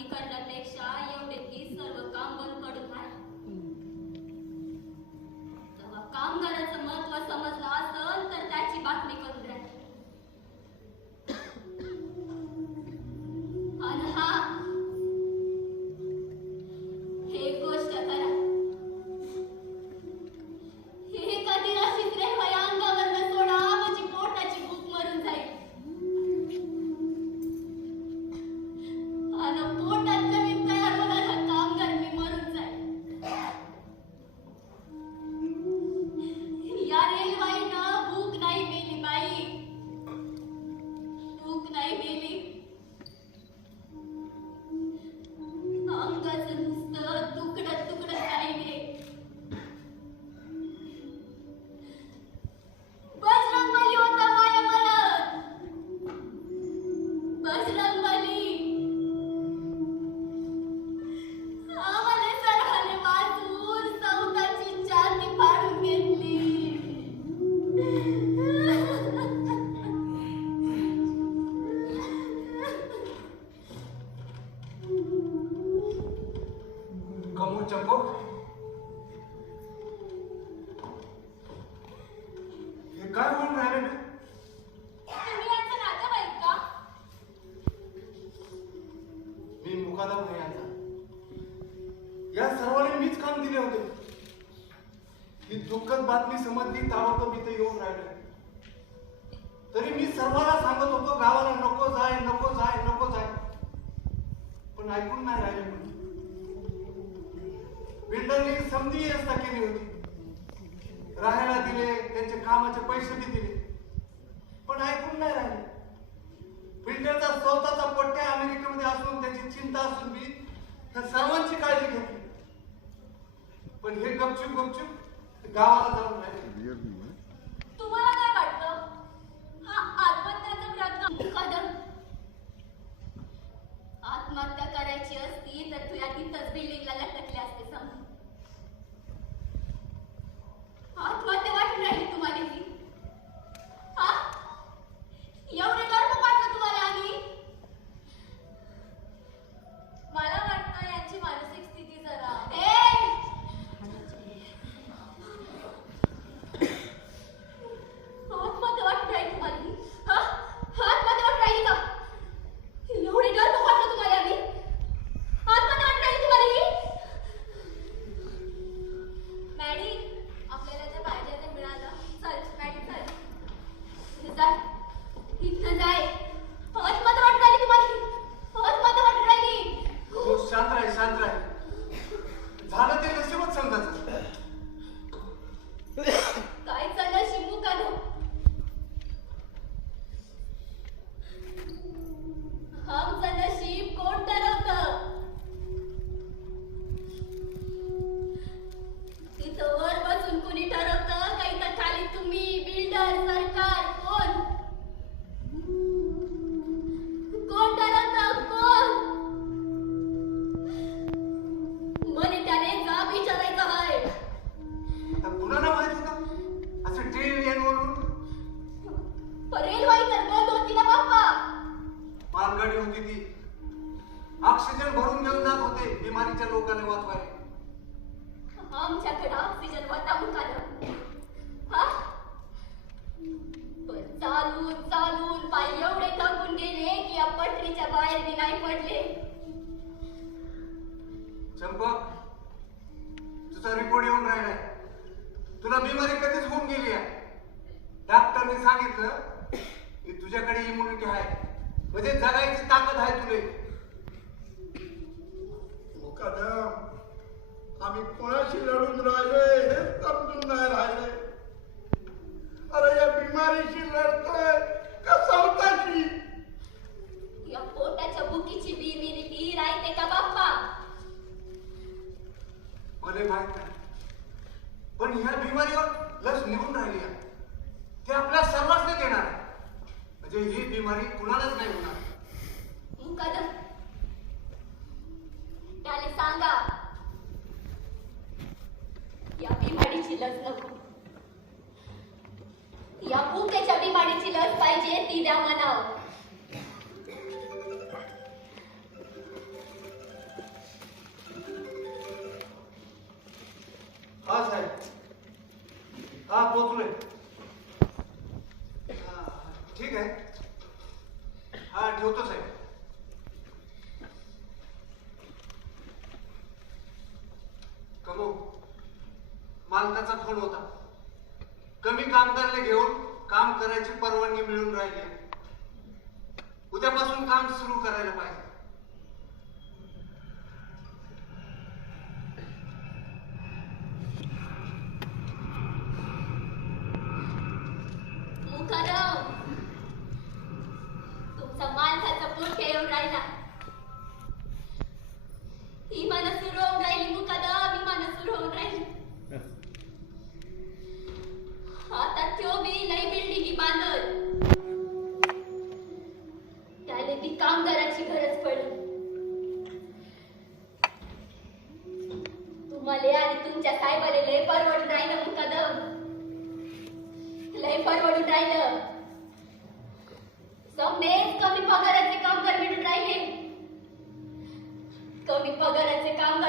बातमी करण्यापेक्षा एवढे की सर्व काम बंद पडून आहे तेव्हा कामगाराचं महत्त्व समजलं असेल तर त्याची बातमी करून हे काय म्हणून राहिले मी मी मुकादम नाही यांचा या सर्वांनी मीच काम दिले होते. ही दुःखद बातमी समजली ताबडतोब इथे येऊन राहिले. तरी मी सर्वांना सांगत होतो गावाला नको जाय नको जाय नको जाय. पण ऐकून नाही राहिले. कोणी. बिल्डरने समधी व्यवस्था केली होती. राहायला दिले त्यांचे कामाचे पैसे बी दिले. पण ऐकून नाही राहिले. फिल्टरचा स्वतःचा पट्ट्या अमेरिकेमध्ये असून त्याची चिंता असून मी त्या सर्वांची काळजी घेतली. पण हे गपचूप गपचूप गावाला जाऊन राहिले. तुम्हाला काय वाटतं? हा आत्महत्याचा प्रयत्न कदम? आत्महत्या करायची असती तर तू या तसबी लिंगला लटक असते समजून आत्महत्या वाटून राहिली तुम्हाला ही हा एवढे गर्व वाटलं तुम्हाला आणि मला वाटतं यांची मानसिक स्थिती जरा ए आतमध्ये वाटत राहील तुम्हाला ही? हा? आतमध्ये वाटत राहिली का? एवढी डर नको वाटलं तुम्हाला आधी? आतमध्ये वाटत राहिली तुम्हाला ही? मॅडी, आपल्याला जे पाहिजे ते मिळालं. चल, मॅडी, चल. इथं जाय. इथं जाय. आतमध्ये वाटत राहिली तुम्हाला ही? आतमध्ये वाटत राहिली. हो शांत राही शांत राही झालं ते नशीबच समजायचं काय चाललं शिमू काढू आमचं नशीब कोण ठरवतं तिथं वर बसून कुणी ठरवतं का इथं खाली तुम्ही बिल्डर सरकार कोण कोण ठरवतं कोण म्हणे त्याने जा विचारायचं आहे आता कुणाला माहीत होतं असं ट्रेन येऊन वरून रेलवाई तर बंद होती ना बाप्पा मालगाडी होती ती. ऑक्सिजन भरून घेऊन जात होते बिमारीच्या लोकांना वाचवायला. आमच्याकडे ऑक्सिजन होता मुखानं हा? पण चालून चालून पाय एवढे थकून गेले की या पटरीच्या बाहेर बी नाही पडले. चंपक तुझा रिपोर्ट येऊन राहिलाय. तुला बिमारी कधीच होऊन गेली आहे. डॉक्टरने सांगितलं की तुझ्याकडे इम्युनिटी आहे. म्हणजे जगायची ताकद आहे तुले मुकादम. आम्ही कोणाशी लढून राहिलोय हेच समजून नाही राहिले. अरे या बिमारीशी लढतोय का स्वतःशी या पोटाच्या बुकीची बी मिनिटी राहते का बाप्पा? मला माहीत नाही. पण ह्या बिमारीवर लस निघून राहिली आहे. ते आपल्या सर्वांनी देणार आहे. म्हणजे ही बिमारी कुणालाच नाही होणार. त्याने सांगा. या बिमारीची लस नको या भूकेच्या बिमारीची लस पाहिजे ती द्या म्हणावं हा साहेब. हा पोचलोय. हा ठेवतो आहे. कमो मालकाचा फोन होता. कमी कामगारले घेऊन काम करायची परवानगी मिळून राहिली. उद्यापासून काम सुरू करायला पाहिजे. हो, मुखारम तुमचा माणसाचा पोट येऊन राहिला. इमान सुरू होऊन राहिली मी इमान सुरू होऊन राहिली. आता त्यो बी लई बिल्डिंगी बांधल. त्याले बी कामगाराची गरज पडली. तुम्हाला आणि तुमच्या साहेबाले लय परवडून राहिलं मुकादम. लय परवडून राहिलं. कमी पगाराचे कामगार मिळून राहिले. कमी पगाराचे काम